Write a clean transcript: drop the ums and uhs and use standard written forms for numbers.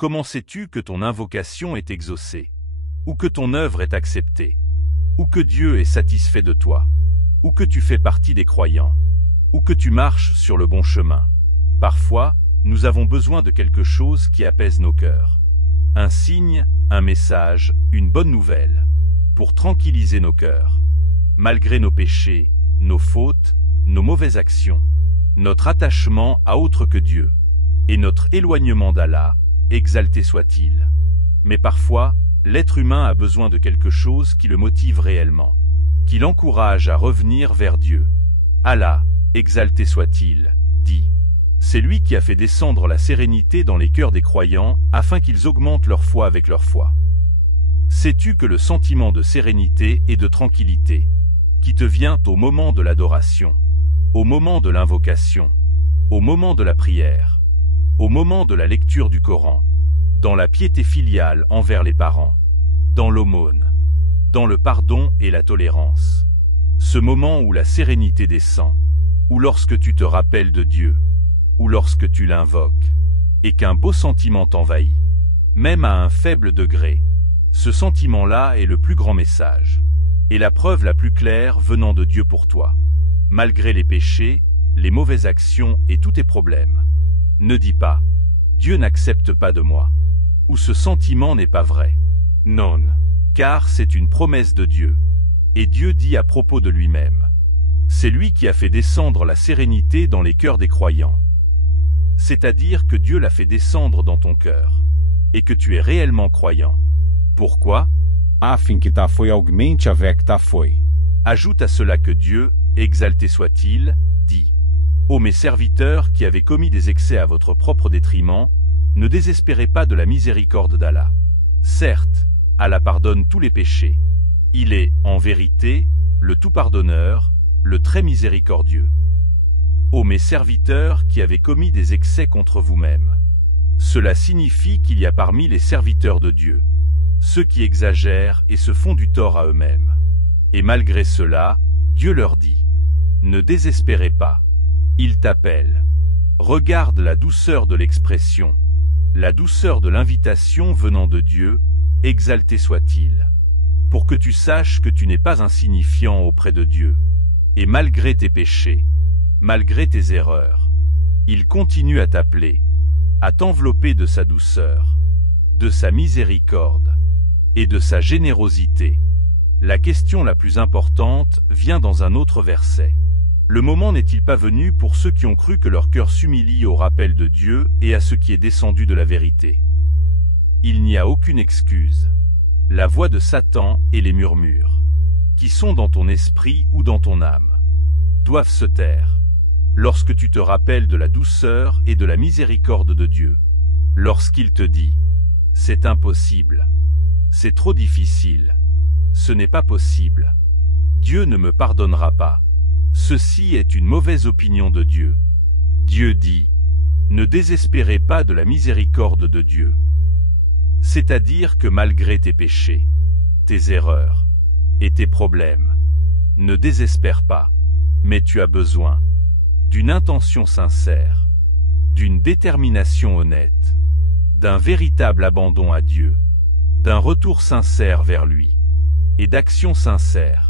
Comment sais-tu que ton invocation est exaucée? Ou que ton œuvre est acceptée? Ou que Dieu est satisfait de toi? Ou que tu fais partie des croyants? Ou que tu marches sur le bon chemin? Parfois, nous avons besoin de quelque chose qui apaise nos cœurs. Un signe, un message, une bonne nouvelle, pour tranquilliser nos cœurs. Malgré nos péchés, nos fautes, nos mauvaises actions, notre attachement à autre que Dieu, et notre éloignement d'Allah, exalté soit-il. Mais parfois, l'être humain a besoin de quelque chose qui le motive réellement, qui l'encourage à revenir vers Dieu. Allah, exalté soit-il, dit. C'est lui qui a fait descendre la sérénité dans les cœurs des croyants afin qu'ils augmentent leur foi avec leur foi. Sais-tu que le sentiment de sérénité et de tranquillité, qui te vient au moment de l'adoration, au moment de l'invocation, au moment de la prière, au moment de la lecture du Coran, dans la piété filiale envers les parents, dans l'aumône, dans le pardon et la tolérance, ce moment où la sérénité descend, ou lorsque tu te rappelles de Dieu, ou lorsque tu l'invoques, et qu'un beau sentiment t'envahit, même à un faible degré, ce sentiment-là est le plus grand message, et la preuve la plus claire venant de Dieu pour toi, malgré les péchés, les mauvaises actions et tous tes problèmes. Ne dis pas « Dieu n'accepte pas de moi » ou « ce sentiment n'est pas vrai ». Non, car c'est une promesse de Dieu, et Dieu dit à propos de lui-même. C'est lui qui a fait descendre la sérénité dans les cœurs des croyants. C'est-à-dire que Dieu l'a fait descendre dans ton cœur, et que tu es réellement croyant. Pourquoi? Afin que ta foi augmente avec ta foi. Ajoute à cela que Dieu, exalté soit-il, dit. Ô mes serviteurs qui avez commis des excès à votre propre détriment, ne désespérez pas de la miséricorde d'Allah. Certes, Allah pardonne tous les péchés. Il est, en vérité, le tout-pardonneur, le très miséricordieux. Ô mes serviteurs qui avez commis des excès contre vous-mêmes. Cela signifie qu'il y a parmi les serviteurs de Dieu ceux qui exagèrent et se font du tort à eux-mêmes. Et malgré cela, Dieu leur dit, ne désespérez pas. Il t'appelle. Regarde la douceur de l'expression, la douceur de l'invitation venant de Dieu, exalté soit-il, pour que tu saches que tu n'es pas insignifiant auprès de Dieu. Et malgré tes péchés, malgré tes erreurs, il continue à t'appeler, à t'envelopper de sa douceur, de sa miséricorde et de sa générosité. La question la plus importante vient dans un autre verset. Le moment n'est-il pas venu pour ceux qui ont cru que leur cœur s'humilie au rappel de Dieu et à ce qui est descendu de la vérité? Il n'y a aucune excuse. La voix de Satan et les murmures, qui sont dans ton esprit ou dans ton âme, doivent se taire. Lorsque tu te rappelles de la douceur et de la miséricorde de Dieu, lorsqu'il te dit « c'est impossible », « c'est trop difficile », « ce n'est pas possible », « Dieu ne me pardonnera pas », ceci est une mauvaise opinion de Dieu. Dieu dit « ne désespérez pas de la miséricorde de Dieu », c'est-à-dire que malgré tes péchés, tes erreurs et tes problèmes, ne désespère pas, mais tu as besoin d'une intention sincère, d'une détermination honnête, d'un véritable abandon à Dieu, d'un retour sincère vers lui, et d'actions sincères.